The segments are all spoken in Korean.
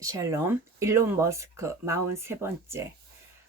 샬롬, 일론 머스크 43번째.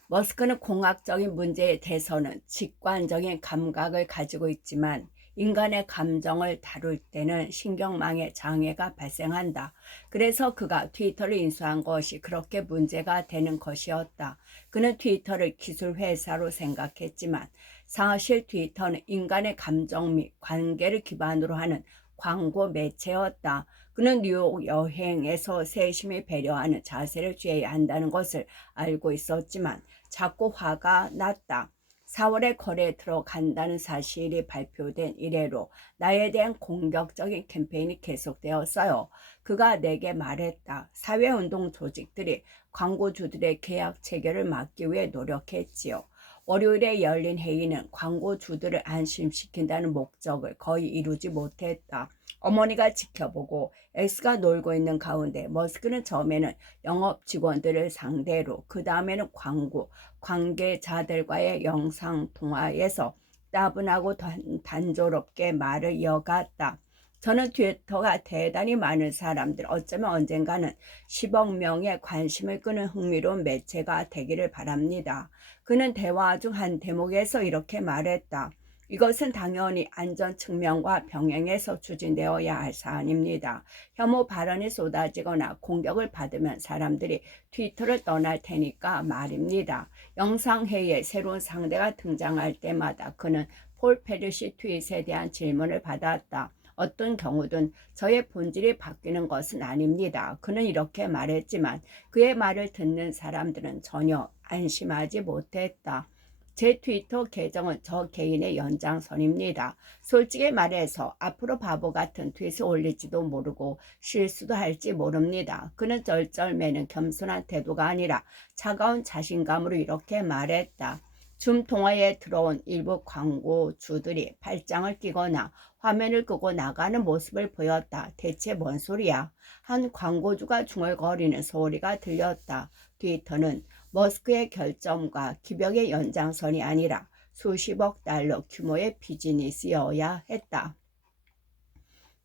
머스크는 공학적인 문제에 대해서는 직관적인 감각을 가지고 있지만 인간의 감정을 다룰 때는 신경망에 장애가 발생한다. 그래서 그가 트위터를 인수한 것이 그렇게 문제가 되는 것이었다. 그는 트위터를 기술회사로 생각했지만 사실 트위터는 인간의 감정 및 관계를 기반으로 하는 광고 매체였다. 그는 뉴욕 여행에서 세심히 배려하는 자세를 취해야 한다는 것을 알고 있었지만 자꾸 화가 났다. 4월에 거래에 들어간다는 사실이 발표된 이래로 나에 대한 공격적인 캠페인이 계속되었어요. 그가 내게 말했다. 사회운동 조직들이 광고주들의 계약 체결을 막기 위해 노력했지요. 월요일에 열린 회의는 광고주들을 안심시킨다는 목적을 거의 이루지 못했다. 어머니가 지켜보고 엑스가 놀고 있는 가운데 머스크는 처음에는 영업 직원들을 상대로 그 다음에는 광고 관계자들과의 영상통화에서 따분하고 단조롭게 말을 이어갔다. 저는 트위터가 대단히 많은 사람들, 어쩌면 언젠가는 10억 명의 관심을 끄는 흥미로운 매체가 되기를 바랍니다. 그는 대화 중 한 대목에서 이렇게 말했다. 이것은 당연히 안전 측면과 병행해서 추진되어야 할 사안입니다. 혐오 발언이 쏟아지거나 공격을 받으면 사람들이 트위터를 떠날 테니까 말입니다. 영상회의에 새로운 상대가 등장할 때마다 그는 폴 페르시 트윗에 대한 질문을 받았다. 어떤 경우든 저의 본질이 바뀌는 것은 아닙니다. 그는 이렇게 말했지만 그의 말을 듣는 사람들은 전혀 안심하지 못했다. 제 트위터 계정은 저 개인의 연장선입니다. 솔직히 말해서 앞으로 바보 같은 트윗을 올릴지도 모르고 실수도 할지 모릅니다. 그는 쩔쩔매는 겸손한 태도가 아니라 차가운 자신감으로 이렇게 말했다. 줌 통화에 들어온 일부 광고주들이 팔짱을 끼거나 화면을 끄고 나가는 모습을 보였다. 대체 뭔 소리야? 한 광고주가 중얼거리는 소리가 들렸다. 트위터는 머스크의 결점과 기벽의 연장선이 아니라 수십억 달러 규모의 비즈니스여야 했다.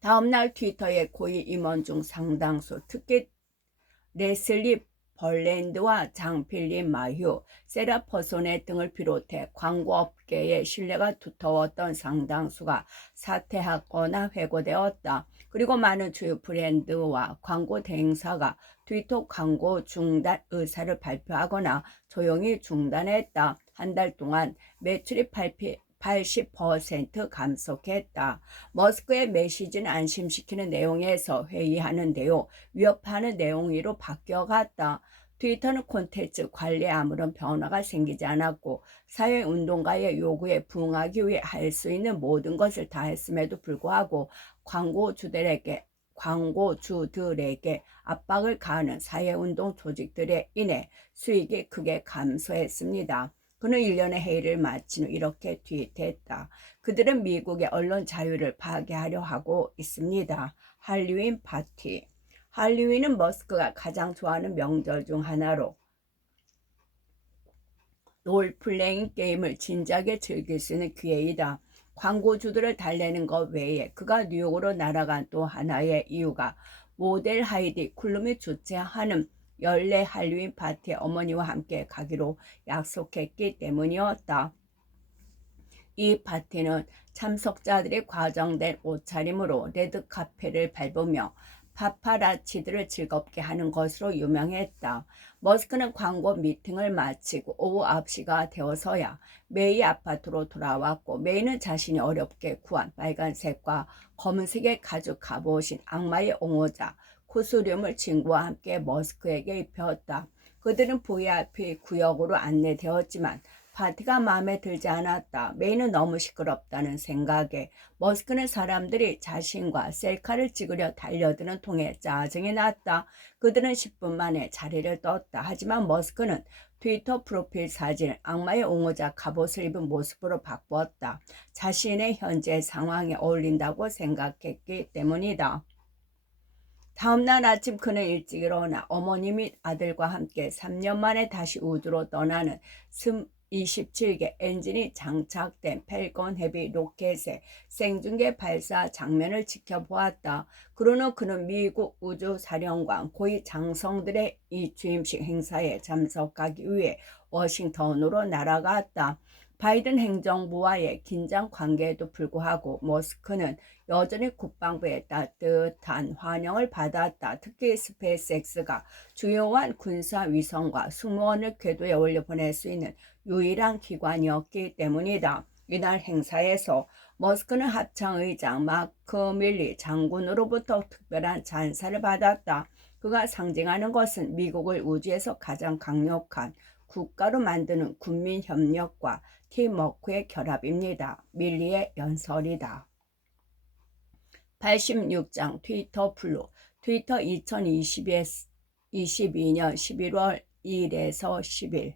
다음날 트위터의 고위 임원 중 상당수, 특히 레슬리 벌랜드와 장필립 마휴, 세라 퍼소네 등을 비롯해 광고업계의 신뢰가 두터웠던 상당수가 사퇴하거나 해고되었다. 그리고 많은 주요 브랜드와 광고 대행사가 트위터 광고 중단 의사를 발표하거나 조용히 중단했다. 한 달 동안 매출이 80% 감속했다. 머스크의 메시지는 안심시키는 내용에서 회의하는데요. 위협하는 내용으로 바뀌어갔다. 트위터는 콘텐츠 관리에 아무런 변화가 생기지 않았고 사회운동가의 요구에 부응하기 위해 할 수 있는 모든 것을 다 했음에도 불구하고 광고주들에게 압박을 가하는 사회운동 조직들에 인해 수익이 크게 감소했습니다. 그는 1년의 회의를 마친 후 이렇게 트윗했다. 그들은 미국의 언론 자유를 파괴하려 하고 있습니다. 할리윈 파티. 할리윈은 머스크가 가장 좋아하는 명절 중 하나로 롤플레잉 게임을 진지하게 즐길 수 있는 기회이다. 광고주들을 달래는 것 외에 그가 뉴욕으로 날아간 또 하나의 이유가 모델 하이디 쿨룸이 주최하는 연례 할리윈 파티에 어머니와 함께 가기로 약속했기 때문이었다. 이 파티는 참석자들이 과정된 옷차림으로 레드카펫을 밟으며 파파라치들을 즐겁게 하는 것으로 유명했다. 머스크는 광고 미팅을 마치고 오후 9시가 되어서야 메이 아파트로 돌아왔고 메이는 자신이 어렵게 구한 빨간색과 검은색의 가죽 갑옷인 악마의 옹호자 쿠스륨을 친구와 함께 머스크에게 입혔다. 그들은 VIP 구역으로 안내되었지만 파티가 마음에 들지 않았다. 메이는 너무 시끄럽다는 생각에 머스크는 사람들이 자신과 셀카를 찍으려 달려드는 통에 짜증이 났다. 그들은 10분 만에 자리를 떴다. 하지만 머스크는 트위터 프로필 사진을 악마의 옹호자 갑옷을 입은 모습으로 바꾸었다. 자신의 현재 상황에 어울린다고 생각했기 때문이다. 다음날 아침 그는 일찍 일어나 어머니 및 아들과 함께 3년 만에 다시 우주로 떠나는 27개 엔진이 장착된 펠건 헤비 로켓의 생중계 발사 장면을 지켜보았다. 그러나 그는 미국 우주사령관 고위 장성들의 이 취임식 행사에 참석하기 위해 워싱턴으로 날아갔다. 바이든 행정부와의 긴장 관계에도 불구하고 머스크는 여전히 국방부의 따뜻한 환영을 받았다. 특히 스페이스X가 주요한 군사 위성과 승무원을 궤도에 올려 보낼 수 있는 유일한 기관이었기 때문이다. 이날 행사에서 머스크는 합창의장 마크 밀리 장군으로부터 특별한 찬사를 받았다. 그가 상징하는 것은 미국을 우주에서 가장 강력한 국가로 만드는 군민 협력과 팀워크의 결합입니다. 밀리의 연설이다. 86장 트위터 플루. 트위터 2022년 11월 2일에서 10일.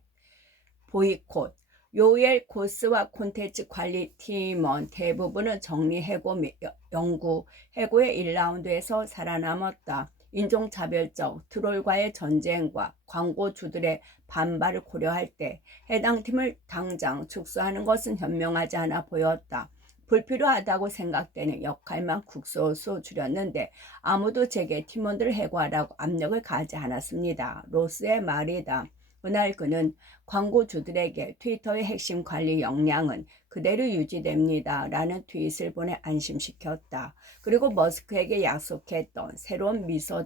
보이콧. 요엘 코스와 콘텐츠 관리 팀원 대부분은 정리해고 및 연구, 해고의 1라운드에서 살아남았다. 인종차별적 트롤과의 전쟁과 광고주들의 반발을 고려할 때 해당 팀을 당장 축소하는 것은 현명하지 않아 보였다. 불필요하다고 생각되는 역할만 국소수 줄였는데 아무도 제게 팀원들을 해고하라고 압력을 가하지 않았습니다. 로스의 말이다. 그날 그는 광고주들에게 트위터의 핵심 관리 역량은 그대로 유지됩니다 라는 트윗을 보내 안심시켰다. 그리고 머스크에게 약속했던 새로운 미소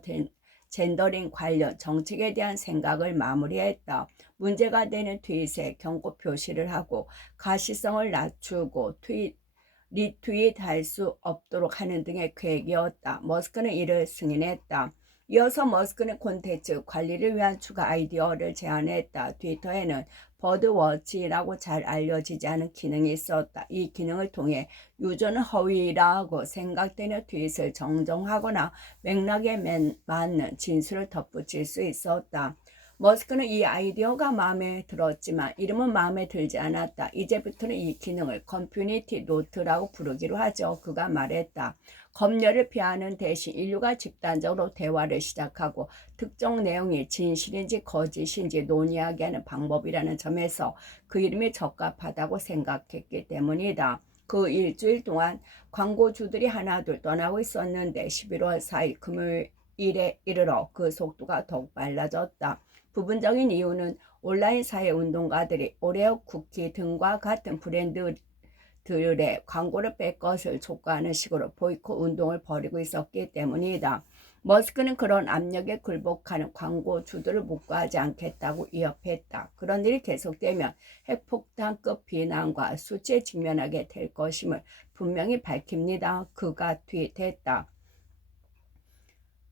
젠더링 관련 정책에 대한 생각을 마무리했다. 문제가 되는 트윗에 경고 표시를 하고 가시성을 낮추고 리트윗할 수 없도록 하는 등의 계획이었다. 머스크는 이를 승인했다. 이어서 머스크는 콘텐츠 관리를 위한 추가 아이디어를 제안했다. 트위터에는 버드워치라고 잘 알려지지 않은 기능이 있었다. 이 기능을 통해 유저는 허위라고 생각되는 트윗을 정정하거나 맥락에 맞는 진술을 덧붙일 수 있었다. 머스크는 이 아이디어가 마음에 들었지만 이름은 마음에 들지 않았다. 이제부터는 이 기능을 커뮤니티 노트라고 부르기로 하죠. 그가 말했다. 검열을 피하는 대신 인류가 집단적으로 대화를 시작하고 특정 내용이 진실인지 거짓인지 논의하게 하는 방법이라는 점에서 그 이름이 적합하다고 생각했기 때문이다. 그 일주일 동안 광고주들이 하나둘 떠나고 있었는데 11월 4일 금요일에 이르러 그 속도가 더욱 빨라졌다. 부분적인 이유는 온라인 사회 운동가들이 오레오 쿠키 등과 같은 브랜드들의 광고를 뺄 것을 촉구하는 식으로 보이콧 운동을 벌이고 있었기 때문이다. 머스크는 그런 압력에 굴복하는 광고주들을 묵과하지 않겠다고 위협했다. 그런 일이 계속되면 핵폭탄급 비난과 수치에 직면하게 될 것임을 분명히 밝힙니다. 그가 트윗했다.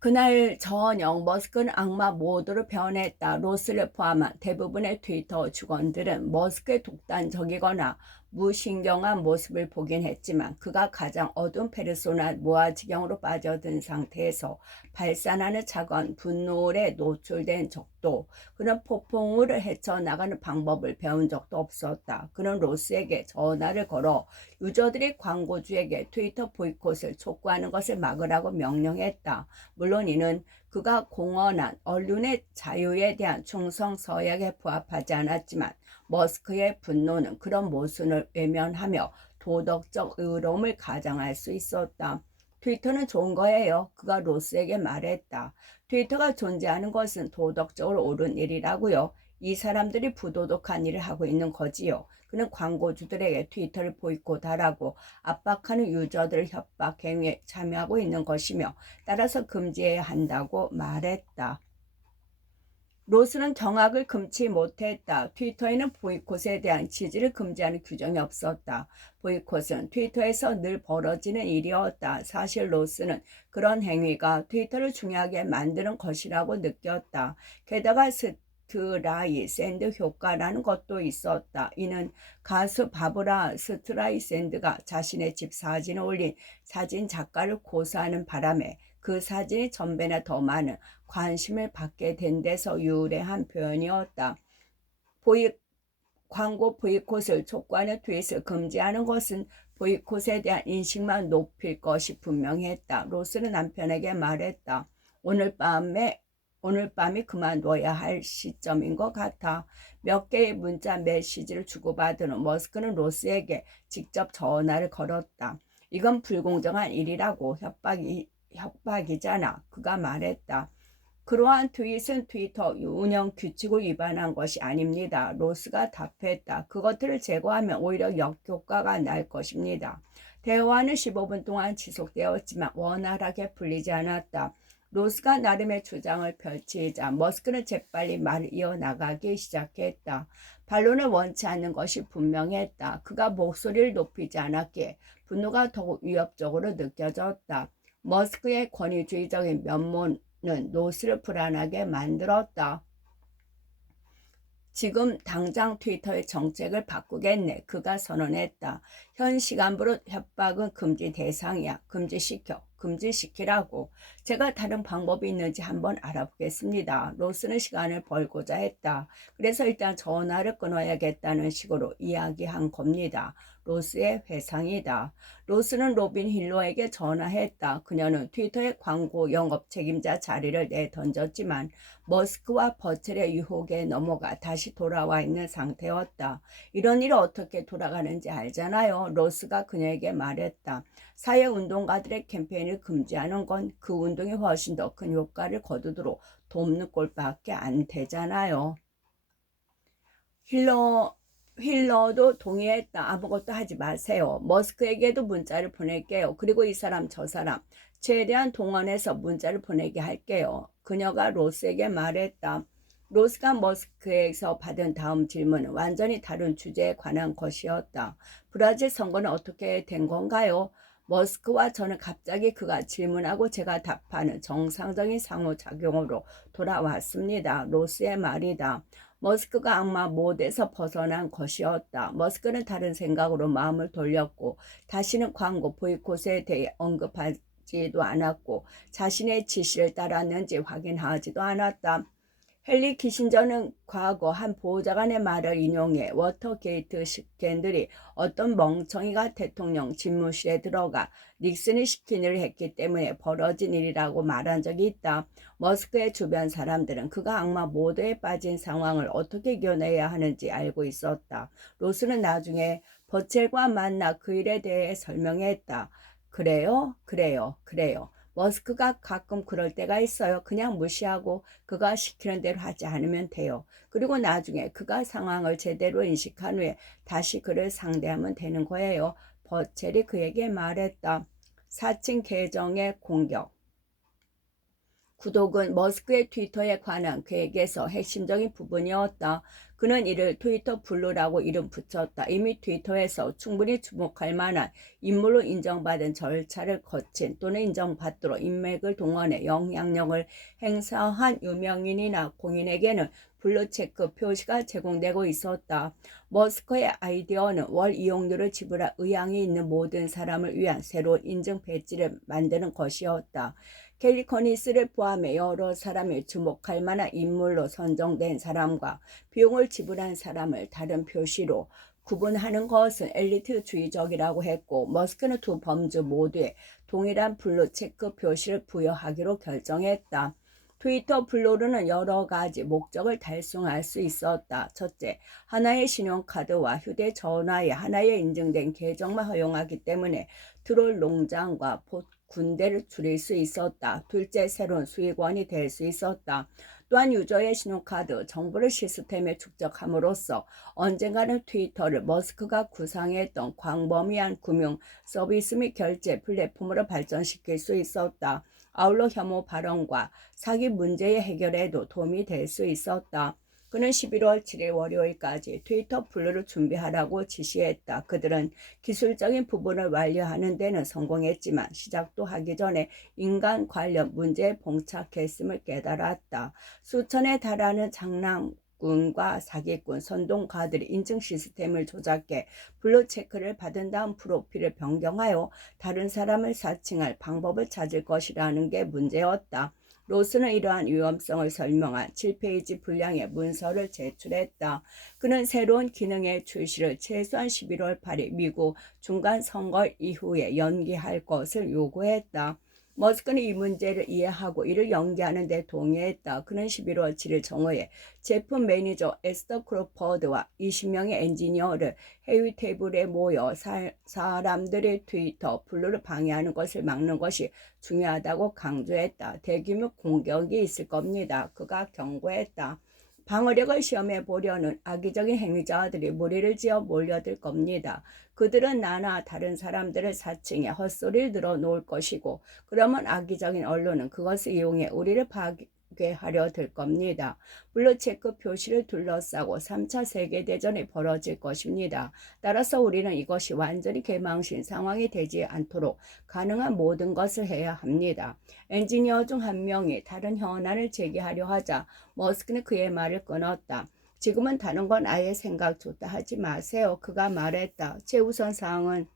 그날 저녁 머스크는 악마 모드로 변했다. 로스를 포함한 대부분의 트위터 직원들은 머스크의 독단적이거나 무신경한 모습을 보긴 했지만 그가 가장 어두운 페르소나 무아지경으로 빠져든 상태에서 발산하는 차가운 분노에 노출된 적도 그는 폭풍우를 헤쳐나가는 방법을 배운 적도 없었다. 그는 로스에게 전화를 걸어 유저들이 광고주에게 트위터 보이콧을 촉구하는 것을 막으라고 명령했다. 물론 이는 그가 공언한 언론의 자유에 대한 충성 서약에 부합하지 않았지만 머스크의 분노는 그런 모순을 외면하며 도덕적 의로움을 가장할 수 있었다. 트위터는 좋은 거예요. 그가 로스에게 말했다. 트위터가 존재하는 것은 도덕적으로 옳은 일이라고요. 이 사람들이 부도덕한 일을 하고 있는 거지요. 그는 광고주들에게 트위터를 보이콧하라고 압박하는 유저들을 협박 행위에 참여하고 있는 것이며 따라서 금지해야 한다고 말했다. 로스는 경악을 금치 못했다. 트위터에는 보이콧에 대한 지지를 금지하는 규정이 없었다. 보이콧은 트위터에서 늘 벌어지는 일이었다. 사실 로스는 그런 행위가 트위터를 중요하게 만드는 것이라고 느꼈다. 게다가 스트라이샌드 효과라는 것도 있었다. 이는 가수 바브라 스트라이샌드가 자신의 집 사진을 올린 사진 작가를 고소하는 바람에 그 사진이 전배나 더 많은 관심을 받게 된 데서 유래한 표현이었다. 광고 보이콧을 촉구하는 트윗을 금지하는 것은 보이콧에 대한 인식만 높일 것이 분명했다. 로스는 남편에게 말했다. 오늘 밤에 오늘 밤이 그만둬야 할 시점인 것 같아. 몇 개의 문자 메시지를 주고받은 후 머스크는 로스에게 직접 전화를 걸었다. 이건 불공정한 일이라고 협박이잖아. 그가 말했다. 그러한 트윗은 트위터 운영 규칙을 위반한 것이 아닙니다. 로스가 답했다. 그것들을 제거하면 오히려 역효과가 날 것입니다. 대화는 15분 동안 지속되었지만 원활하게 풀리지 않았다. 로스가 나름의 주장을 펼치자 머스크는 재빨리 말을 이어나가기 시작했다. 반론을 원치 않는 것이 분명했다. 그가 목소리를 높이지 않았기에 분노가 더욱 위협적으로 느껴졌다. 머스크의 권위주의적인 면모는 로스를 불안하게 만들었다. 지금 당장 트위터의 정책을 바꾸겠네. 그가 선언했다. 현 시간부로 협박은 금지 대상이야. 금지시키라고. 제가 다른 방법이 있는지 한번 알아보겠습니다. 로스는 시간을 벌고자 했다. 그래서 일단 전화를 끊어야겠다는 식으로 이야기한 겁니다. 로스의 회상이다. 로스는 로빈 힐러에게 전화했다. 그녀는 트위터의 광고 영업 책임자 자리를 내던졌지만 머스크와 버첼의 유혹에 넘어가 다시 돌아와 있는 상태였다. 이런 일이 어떻게 돌아가는지 알잖아요. 로스가 그녀에게 말했다. 사회운동가들의 캠페인을 금지하는 건 그 운동이 훨씬 더 큰 효과를 거두도록 돕는 꼴밖에 안 되잖아요. 힐러도 동의했다. 아무것도 하지 마세요. 머스크에게도 문자를 보낼게요. 그리고 이 사람 저 사람 최대한 동원해서 문자를 보내게 할게요. 그녀가 로스에게 말했다. 로스가 머스크에서 받은 다음 질문은 완전히 다른 주제에 관한 것이었다. 브라질 선거는 어떻게 된 건가요? 머스크와 저는 갑자기 그가 질문하고 제가 답하는 정상적인 상호작용으로 돌아왔습니다. 로스의 말이다. 머스크가 악마 모드에서 벗어난 것이었다. 머스크는 다른 생각으로 마음을 돌렸고 다시는 광고 보이콧에 대해 언급하지도 않았고 자신의 지시를 따랐는지 확인하지도 않았다. 헨리 키신저는 과거 한 보좌관의 말을 인용해 워터게이트 스캔들이 어떤 멍청이가 대통령 집무실에 들어가 닉슨이 시킨 일을 했기 때문에 벌어진 일이라고 말한 적이 있다. 머스크의 주변 사람들은 그가 악마 모드에 빠진 상황을 어떻게 이겨내야 하는지 알고 있었다. 로스는 나중에 버첼과 만나 그 일에 대해 설명했다. 그래요? 머스크가 가끔 그럴 때가 있어요. 그냥 무시하고 그가 시키는 대로 하지 않으면 돼요. 그리고 나중에 그가 상황을 제대로 인식한 후에 다시 그를 상대하면 되는 거예요. 버첼이 그에게 말했다. 사칭 계정의 공격. 구독은 머스크의 트위터에 관한 계획에서 핵심적인 부분이었다. 그는 이를 트위터 블루라고 이름 붙였다. 이미 트위터에서 충분히 주목할 만한 인물로 인정받은 절차를 거친 또는 인정받도록 인맥을 동원해 영향력을 행사한 유명인이나 공인에게는 블루체크 표시가 제공되고 있었다. 머스크의 아이디어는 월 이용료를 지불할 의향이 있는 모든 사람을 위한 새로운 인증 배지를 만드는 것이었다. 켈리 커니스를 포함해 여러 사람이 주목할 만한 인물로 선정된 사람과 비용을 지불한 사람을 다른 표시로 구분하는 것은 엘리트주의적이라고 했고 머스크는 두 범주 모두에 동일한 블루체크 표시를 부여하기로 결정했다. 트위터 블루는 여러 가지 목적을 달성할 수 있었다. 첫째, 하나의 신용카드와 휴대전화에 하나의 인증된 계정만 허용하기 때문에 트롤 농장과 군대를 줄일 수 있었다. 둘째, 새로운 수익원이 될 수 있었다. 또한 유저의 신용카드 정보를 시스템에 축적함으로써 언젠가는 트위터를 머스크가 구상했던 광범위한 금융 서비스 및 결제 플랫폼으로 발전시킬 수 있었다. 아울러 혐오 발언과 사기 문제의 해결에도 도움이 될 수 있었다. 그는 11월 7일 월요일까지 트위터 블루를 준비하라고 지시했다. 그들은 기술적인 부분을 완료하는 데는 성공했지만 시작도 하기 전에 인간 관련 문제에 봉착했음을 깨달았다. 수천에 달하는 장난꾼과 사기꾼, 선동가들이 인증 시스템을 조작해 블루체크를 받은 다음 프로필을 변경하여 다른 사람을 사칭할 방법을 찾을 것이라는 게 문제였다. 로스는 이러한 위험성을 설명한 7페이지 분량의 문서를 제출했다. 그는 새로운 기능의 출시를 최소한 11월 8일 미국 중간선거 이후에 연기할 것을 요구했다. 머스크는 이 문제를 이해하고 이를 연기하는 데 동의했다. 그는 11월 7일 정오에 제품 매니저 에스더 크로퍼드와 20명의 엔지니어를 회의 테이블에 모여 사람들의 트위터 블루를 방해하는 것을 막는 것이 중요하다고 강조했다. 대규모 공격이 있을 겁니다. 그가 경고했다. 방어력을 시험해 보려는 악의적인 행위자들이 무리를 지어 몰려들 겁니다. 그들은 나나 다른 사람들을 사칭해 헛소리를 들어놓을 것이고, 그러면 악의적인 언론은 그것을 이용해 우리를 파괴하려 들 겁니다. 블루체크 표시를 둘러싸고 3차 세계대전이 벌어질 것입니다. 따라서 우리는 이것이 완전히 개망신 상황이 되지 않도록 가능한 모든 것을 해야 합니다. 엔지니어 중 한 명이 다른 현안을 제기하려 하자 머스크는 그의 말을 끊었다. 지금은 다른 건 아예 생각조차 하지 마세요. 그가 말했다. 최우선 사항은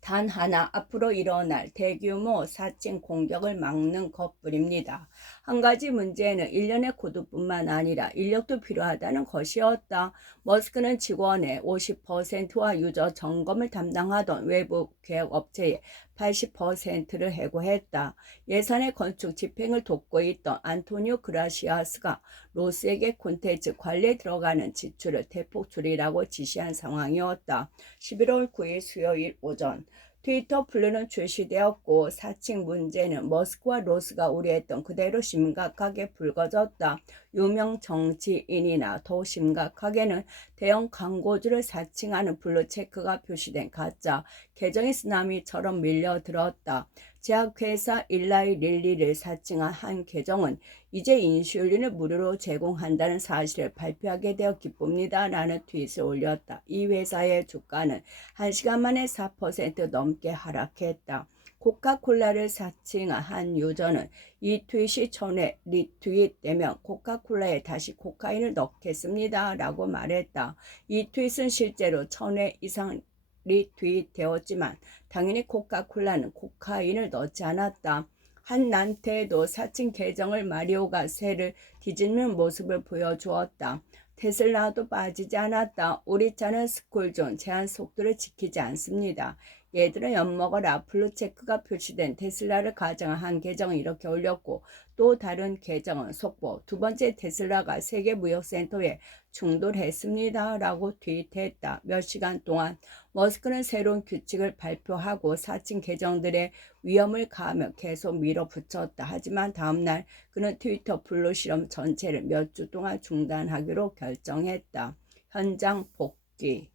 단 하나, 앞으로 일어날 대규모 사칭 공격을 막는 것뿐입니다. 한 가지 문제는 일련의 코드뿐만 아니라 인력도 필요하다는 것이었다. 머스크는 직원의 50%와 유저 점검을 담당하던 외부 계획업체의 80%를 해고했다. 예산의 건축 집행을 돕고 있던 안토니오 그라시아스가 로스에게 콘텐츠 관리에 들어가는 지출을 대폭 줄이라고 지시한 상황이었다. 11월 9일 수요일 오전 트위터 블루는 출시되었고 사칭 문제는 머스크와 로스가 우려했던 그대로 심각하게 불거졌다. 유명 정치인이나 더 심각하게는 대형 광고주를 사칭하는 블루체크가 표시된 가짜 계정이 쓰나미처럼 밀려들었다. 제약회사 일라이 릴리를 사칭한 한 계정은 이제 인슐린을 무료로 제공한다는 사실을 발표하게 되어 기쁩니다. 라는 트윗을 올렸다. 이 회사의 주가는 1시간 만에 4% 넘게 하락했다. 코카콜라를 사칭한 한 유저는 이 트윗이 전에 리트윗되면 코카콜라에 다시 코카인을 넣겠습니다. 라고 말했다. 이 트윗은 실제로 1000회 이상 리트윗 되었지만 당연히 코카콜라는 코카인을 넣지 않았다. 한 난태에도 사칭 계정을 마리오가 새를 뒤집는 모습을 보여주었다. 테슬라도 빠지지 않았다. 우리 차는 스쿨존 제한 속도를 지키지 않습니다. 얘들은 엿먹어라. 블루체크가 표시된 테슬라를 가정한 한 계정은 이렇게 올렸고 또 다른 계정은 속보 두 번째 테슬라가 세계무역센터에 충돌했습니다. 라고 트윗했다. 몇 시간 동안 머스크는 새로운 규칙을 발표하고 사칭 계정들의 위험을 가하며 계속 밀어붙였다. 하지만 다음날 그는 트위터 블루 실험 전체를 몇 주 동안 중단하기로 결정했다. 현장 복귀.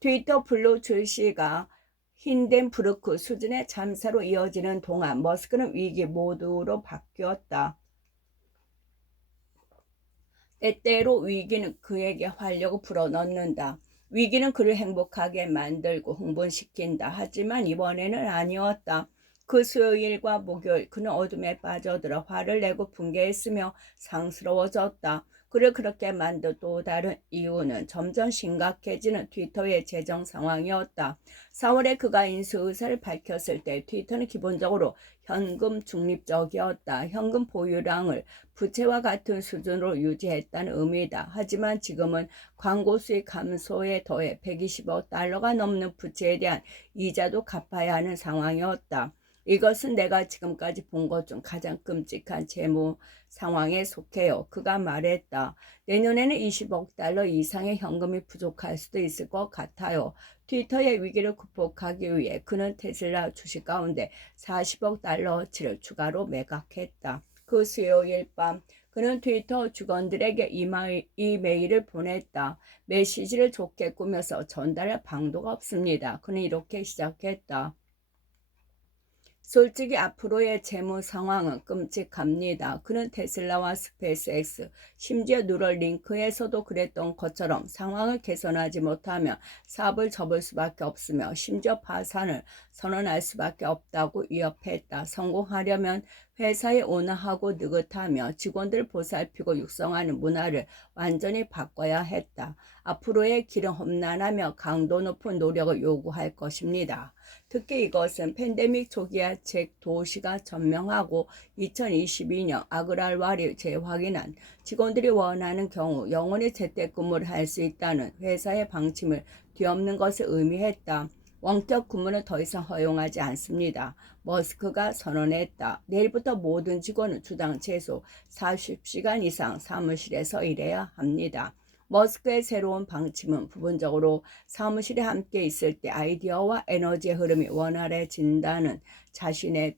트위터 블루 출시가 힌덴부르크 수준의 참사로 이어지는 동안 머스크는 위기 모드로 바뀌었다. 때때로 위기는 그에게 활력을 불어넣는다. 위기는 그를 행복하게 만들고 흥분시킨다. 하지만 이번에는 아니었다. 그 수요일과 목요일 그는 어둠에 빠져들어 화를 내고 분개했으며 상스러워졌다. 그를 그렇게 만든 또 다른 이유는 점점 심각해지는 트위터의 재정 상황이었다. 4월에 그가 인수 의사를 밝혔을 때 트위터는 기본적으로 현금 중립적이었다. 현금 보유량을 부채와 같은 수준으로 유지했다는 의미다. 하지만 지금은 광고 수익 감소에 더해 120억 달러가 넘는 부채에 대한 이자도 갚아야 하는 상황이었다. 이것은 내가 지금까지 본 것 중 가장 끔찍한 재무 상황에 속해요. 그가 말했다. 내년에는 20억 달러 이상의 현금이 부족할 수도 있을 것 같아요. 트위터의 위기를 극복하기 위해 그는 테슬라 주식 가운데 40억 달러어치를 추가로 매각했다. 그 수요일 밤 그는 트위터 직원들에게 이메일을 보냈다. 메시지를 좋게 꾸며서 전달할 방도가 없습니다. 그는 이렇게 시작했다. 솔직히 앞으로의 재무 상황은 끔찍합니다. 그는 테슬라와 스페이스X, 심지어 뉴럴링크에서도 그랬던 것처럼 상황을 개선하지 못하면 사업을 접을 수밖에 없으며 심지어 파산을 선언할 수밖에 없다고 위협했다. 성공하려면 회사에 온화하고 느긋하며 직원들을 보살피고 육성하는 문화를 완전히 바꿔야 했다. 앞으로의 길은 험난하며 강도 높은 노력을 요구할 것입니다. 특히 이것은 팬데믹 초기에 책 도시가 전명하고 2022년 아그랄와리 재확인한 직원들이 원하는 경우 영원히 재택근무를 할 수 있다는 회사의 방침을 뒤엎는 것을 의미했다. 원격 근무는 더 이상 허용하지 않습니다. 머스크가 선언했다. 내일부터 모든 직원은 주당 최소 40시간 이상 사무실에서 일해야 합니다. 머스크의 새로운 방침은 부분적으로 사무실에 함께 있을 때 아이디어와 에너지의 흐름이 원활해진다는 자신의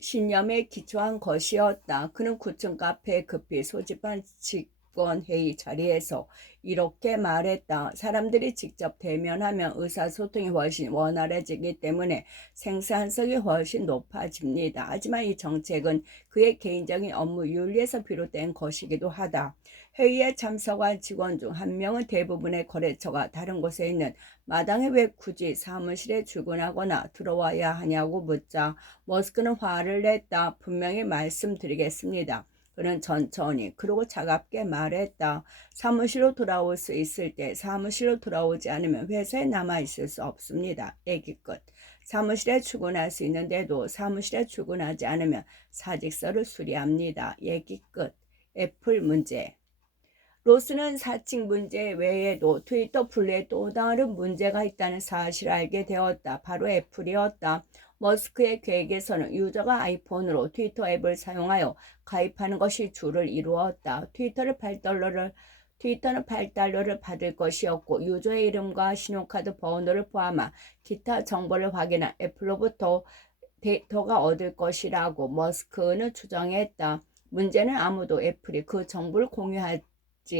신념에 기초한 것이었다. 그는 9층 카페에 급히 소집한 직원회의 자리에서 이렇게 말했다. 사람들이 직접 대면하면 의사소통이 훨씬 원활해지기 때문에 생산성이 훨씬 높아집니다. 하지만 이 정책은 그의 개인적인 업무 윤리에서 비롯된 것이기도 하다. 회의에 참석한 직원 중 한 명은 대부분의 거래처가 다른 곳에 있는 마당에 왜 굳이 사무실에 출근하거나 들어와야 하냐고 묻자 머스크는 화를 냈다. 분명히 말씀드리겠습니다. 그는 천천히 그리고 차갑게 말했다. 사무실로 돌아올 수 있을 때 사무실로 돌아오지 않으면 회사에 남아있을 수 없습니다. 얘기 끝. 사무실에 출근할 수 있는데도 사무실에 출근하지 않으면 사직서를 수리합니다. 얘기 끝. 애플 문제. 로스는 사칭 문제 외에도 트위터 블루에 또 다른 문제가 있다는 사실을 알게 되었다. 바로 애플이었다. 머스크의 계획에서는 유저가 아이폰으로 트위터 앱을 사용하여 가입하는 것이 주를 이루었다. 트위터는 $8를 받을 것이었고 유저의 이름과 신용카드 번호를 포함한 기타 정보를 확인한 애플로부터 데이터가 얻을 것이라고 머스크는 주장했다. 문제는 아무도 애플이 그 정보를 공유할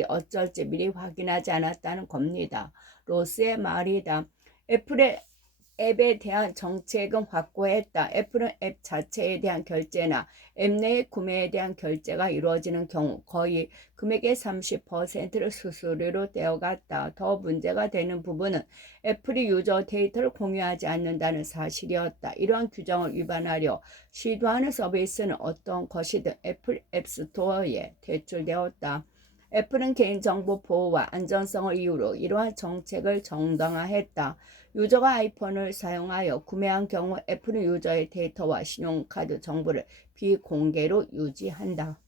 어쩔지 미리 확인하지 않았다는 겁니다. 로스의 말이다. 애플의 앱에 대한 정책은 확고했다. 애플은 앱 자체에 대한 결제나 앱 내의 구매에 대한 결제가 이루어지는 경우 거의 금액의 30%를 수수료로 떼어갔다. 더 문제가 되는 부분은 애플이 유저 데이터를 공유하지 않는다는 사실이었다. 이러한 규정을 위반하려 시도하는 서비스는 어떤 것이든 애플 앱스토어에 제출되었다. 애플은 개인정보 보호와 안전성을 이유로 이러한 정책을 정당화했다. 유저가 아이폰을 사용하여 구매한 경우 애플은 유저의 데이터와 신용카드 정보를 비공개로 유지한다.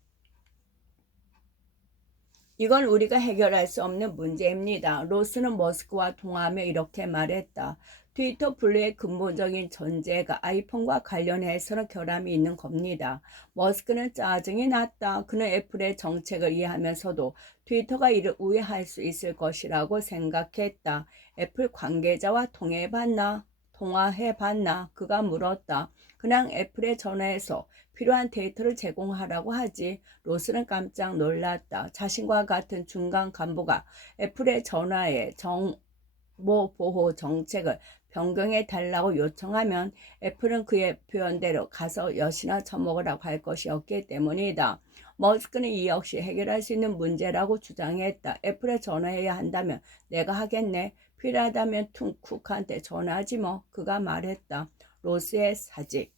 이건 우리가 해결할 수 없는 문제입니다. 로스는 머스크와 통화하며 이렇게 말했다. 트위터 블루의 근본적인 전제가 아이폰과 관련해서는 결함이 있는 겁니다. 머스크는 짜증이 났다. 그는 애플의 정책을 이해하면서도 트위터가 이를 우회할 수 있을 것이라고 생각했다. 애플 관계자와 통화해봤나? 그가 물었다. 그냥 애플에 전화해서 필요한 데이터를 제공하라고 하지. 로스는 깜짝 놀랐다. 자신과 같은 중간 간부가 애플에 전화해 정보보호 정책을 변경해 달라고 요청하면 애플은 그의 표현대로 가서 엿이나 처먹으라고 할 것이었기 때문이다. 머스크는 이 역시 해결할 수 있는 문제라고 주장했다. 애플에 전화해야 한다면 내가 하겠네. 필요하다면 퉁쿡한테 전화하지 뭐. 그가 말했다. 로스의 사직.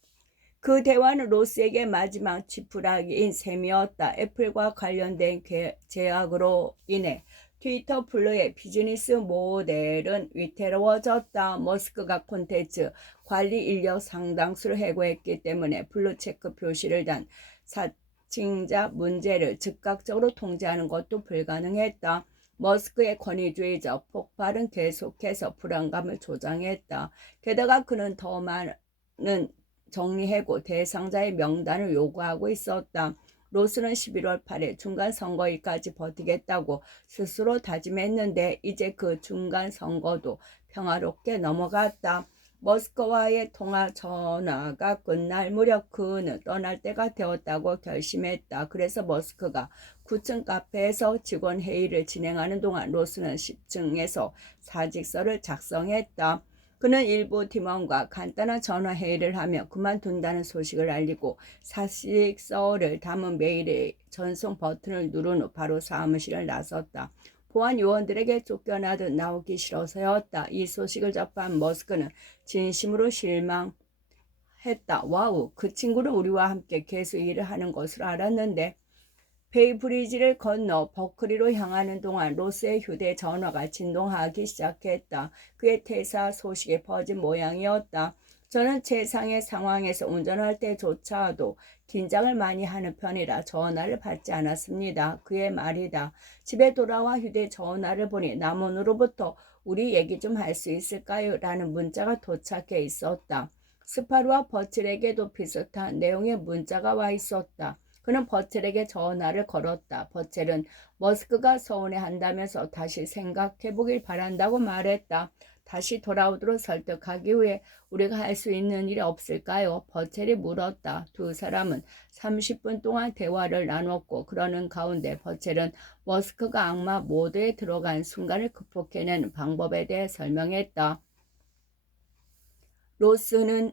그 대화는 로스에게 마지막 지푸라기인 셈이었다. 애플과 관련된 제약으로 인해 트위터 블루의 비즈니스 모델은 위태로워졌다. 머스크가 콘텐츠 관리 인력 상당수를 해고했기 때문에 블루체크 표시를 단 사칭자 문제를 즉각적으로 통제하는 것도 불가능했다. 머스크의 권위주의적 폭발은 계속해서 불안감을 조장했다. 게다가 그는 더 많은 정리해고 대상자의 명단을 요구하고 있었다. 로스는 11월 8일 중간선거일까지 버티겠다고 스스로 다짐했는데 이제 그 중간선거도 평화롭게 넘어갔다. 머스크와의 통화 전화가 끝날 무렵 그는 떠날 때가 되었다고 결심했다. 그래서 머스크가 9층 카페에서 직원 회의를 진행하는 동안 로스는 10층에서 사직서를 작성했다. 그는 일부 팀원과 간단한 전화 회의를 하며 그만둔다는 소식을 알리고 사직서를 담은 메일의 전송 버튼을 누른 후 바로 사무실을 나섰다. 보안 요원들에게 쫓겨나듯 나오기 싫어서였다. 이 소식을 접한 머스크는 진심으로 실망했다. 와우, 그 친구는 우리와 함께 계속 일을 하는 것으로 알았는데. 베이브리지를 건너 버클리로 향하는 동안 로스의 휴대전화가 진동하기 시작했다. 그의 퇴사 소식이 퍼진 모양이었다. 저는 최상의 상황에서 운전할 때조차도 긴장을 많이 하는 편이라 전화를 받지 않았습니다. 그의 말이다. 집에 돌아와 휴대전화를 보니 남원으로부터 우리 얘기 좀 할 수 있을까요? 라는 문자가 도착해 있었다. 스파루와 버칠에게도 비슷한 내용의 문자가 와 있었다. 그는 버첼에게 전화를 걸었다. 버첼은 머스크가 서운해한다면서 다시 생각해보길 바란다고 말했다. 다시 돌아오도록 설득하기 위해 우리가 할 수 있는 일이 없을까요? 버첼이 물었다. 두 사람은 30분 동안 대화를 나눴고 그러는 가운데 버첼은 머스크가 악마 모드에 들어간 순간을 극복해내는 방법에 대해 설명했다. 로스는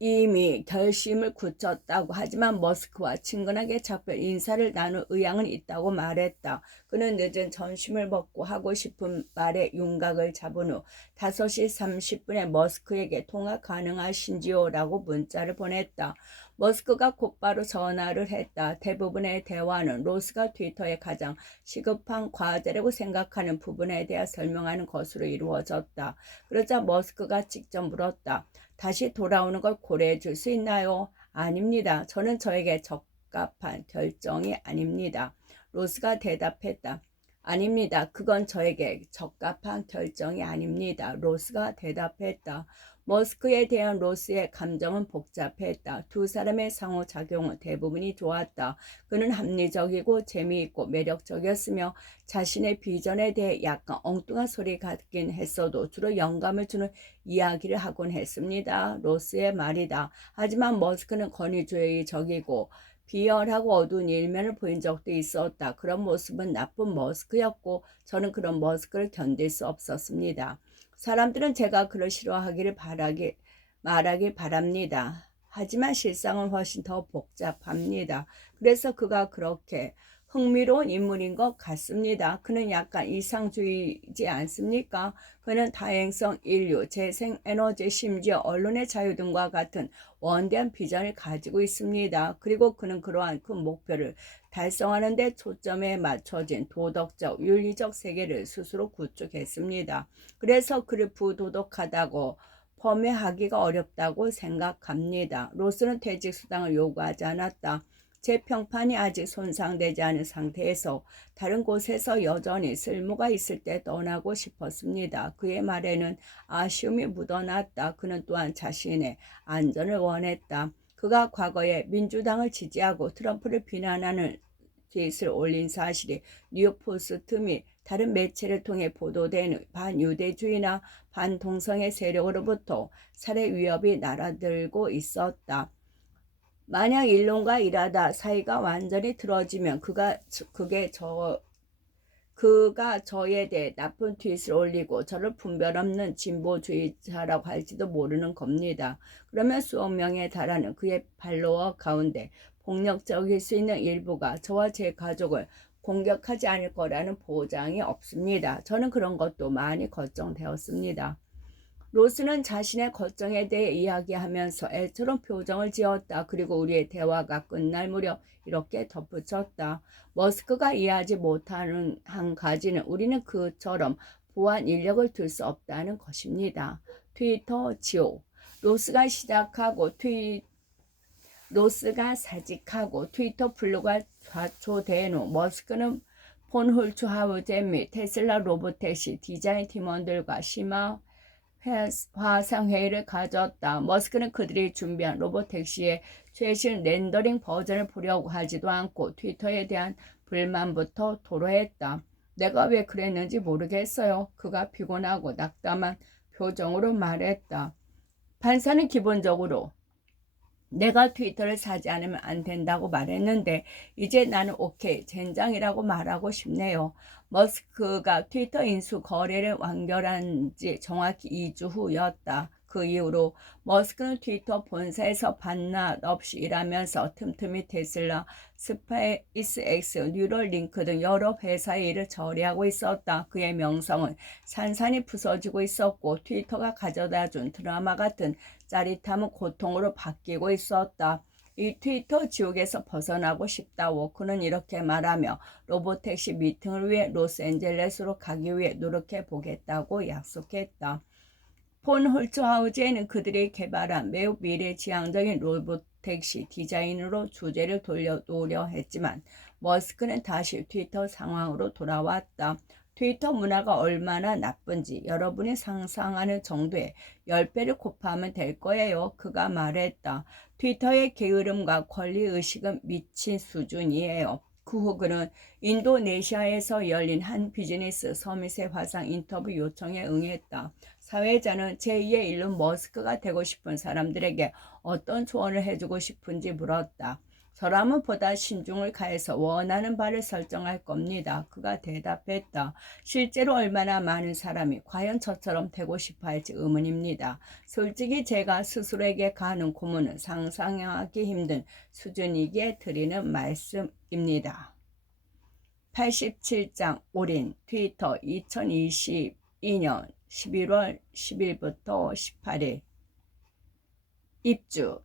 이미 결심을 굳혔다고 하지만 머스크와 친근하게 작별 인사를 나눌 의향은 있다고 말했다. 그는 늦은 점심을 먹고 하고 싶은 말에 윤곽을 잡은 후 5시 30분에 머스크에게 통화 가능하신지요? 라고 문자를 보냈다. 머스크가 곧바로 전화를 했다. 대부분의 대화는 로스가 트위터에 가장 시급한 과제라고 생각하는 부분에 대해 설명하는 것으로 이루어졌다. 그러자 머스크가 직접 물었다. 다시 돌아오는 걸 고려해 줄 수 있나요? 아닙니다. 저는 저에게 적합한 결정이 아닙니다. 로스가 대답했다. 아닙니다. 그건 저에게 적합한 결정이 아닙니다. 로스가 대답했다. 머스크에 대한 로스의 감정은 복잡했다. 두 사람의 상호작용은 대부분이 좋았다. 그는 합리적이고 재미있고 매력적이었으며 자신의 비전에 대해 약간 엉뚱한 소리 같긴 했어도 주로 영감을 주는 이야기를 하곤 했습니다. 로스의 말이다. 하지만 머스크는 권위주의적이고 비열하고 어두운 일면을 보인 적도 있었다. 그런 모습은 나쁜 머스크였고 저는 그런 머스크를 견딜 수 없었습니다. 사람들은 제가 그를 싫어하기를 말하길 바랍니다. 하지만 실상은 훨씬 더 복잡합니다. 그래서 그가 그렇게 흥미로운 인물인 것 같습니다. 그는 약간 이상주의지 않습니까? 그는 다양성, 인류, 재생에너지, 심지어 언론의 자유 등과 같은 원대한 비전을 가지고 있습니다. 그리고 그는 그러한 그 목표를 달성하는 데 초점에 맞춰진 도덕적, 윤리적 세계를 스스로 구축했습니다. 그래서 그를 부도덕하다고 폄훼하기가 어렵다고 생각합니다. 로스는 퇴직 수당을 요구하지 않았다. 제 평판이 아직 손상되지 않은 상태에서 다른 곳에서 여전히 쓸모가 있을 때 떠나고 싶었습니다. 그의 말에는 아쉬움이 묻어났다. 그는 또한 자신의 안전을 원했다. 그가 과거에 민주당을 지지하고 트럼프를 비난하는 트윗을 올린 사실이 뉴욕포스트 및 다른 매체를 통해 보도된 반유대주의나 반동성애 세력으로부터 살해 위협이 날아들고 있었다. 만약 일론과 일하다 사이가 완전히 틀어지면 그가 저에 대해 나쁜 트윗을 올리고 저를 분별 없는 진보주의자라고 할지도 모르는 겁니다. 그러면 수억 명에 달하는 그의 팔로워 가운데 폭력적일 수 있는 일부가 저와 제 가족을 공격하지 않을 거라는 보장이 없습니다. 저는 그런 것도 많이 걱정되었습니다. 로스는 자신의 걱정에 대해 이야기하면서 애처럼 표정을 지었다. 그리고 우리의 대화가 끝날 무렵 이렇게 덧붙였다. 머스크가 이해하지 못하는 한 가지는 우리는 그처럼 보안 인력을 둘 수 없다는 것입니다. 트위터 지옥. 로스가 사직하고 트위터 블루가 좌초된 후 머스크는 폰 홀츠하우제 및 테슬라 로보택시 디자인 팀원들과 심화 화상회의를 가졌다. 머스크는 그들이 준비한 로보택시의 최신 렌더링 버전을 보려고 하지도 않고 트위터에 대한 불만부터 토로했다. 내가 왜 그랬는지 모르겠어요. 그가 피곤하고 낙담한 표정으로 말했다. 판사는 기본적으로 내가 트위터를 사지 않으면 안 된다고 말했는데 이제 나는 오케이 젠장이라고 말하고 싶네요. 머스크가 트위터 인수 거래를 완결한 지 정확히 2주 후였다. 그 이후로 머스크는 트위터 본사에서 반납 없이 일하면서 틈틈이 테슬라, 스페이스X, 뉴럴링크 등 여러 회사의 일을 처리하고 있었다. 그의 명성은 산산이 부서지고 있었고 트위터가 가져다준 드라마 같은 짜릿함은 고통으로 바뀌고 있었다. 이 트위터 지옥에서 벗어나고 싶다고 그는 이렇게 말하며 로보택시 미팅을 위해 로스앤젤레스로 가기 위해 노력해 보겠다고 약속했다. 폰 홀츠하우즈에는 그들이 개발한 매우 미래지향적인 택시 디자인으로 주제를 돌려놓으려 했지만 머스크는 다시 트위터 상황으로 돌아왔다. 트위터 문화가 얼마나 나쁜지 여러분이 상상하는 정도의 10배를 곱하면 될 거예요. 그가 말했다. 트위터의 게으름과 권리의식은 미친 수준이에요. 그 후 그는 인도네시아에서 열린 한 비즈니스 서밋의 화상 인터뷰 요청에 응했다. 사회자는 제2의 일론 머스크가 되고 싶은 사람들에게 어떤 조언을 해주고 싶은지 물었다. 저라면 보다 신중을 가해서 원하는 바를 설정할 겁니다. 그가 대답했다. 실제로 얼마나 많은 사람이 과연 저처럼 되고 싶어 할지 의문입니다. 솔직히 제가 스스로에게 가는 고문은 상상하기 힘든 수준이기에 드리는 말씀입니다. 87장 올인 트위터 2022년 11월 10일부터 18일 입주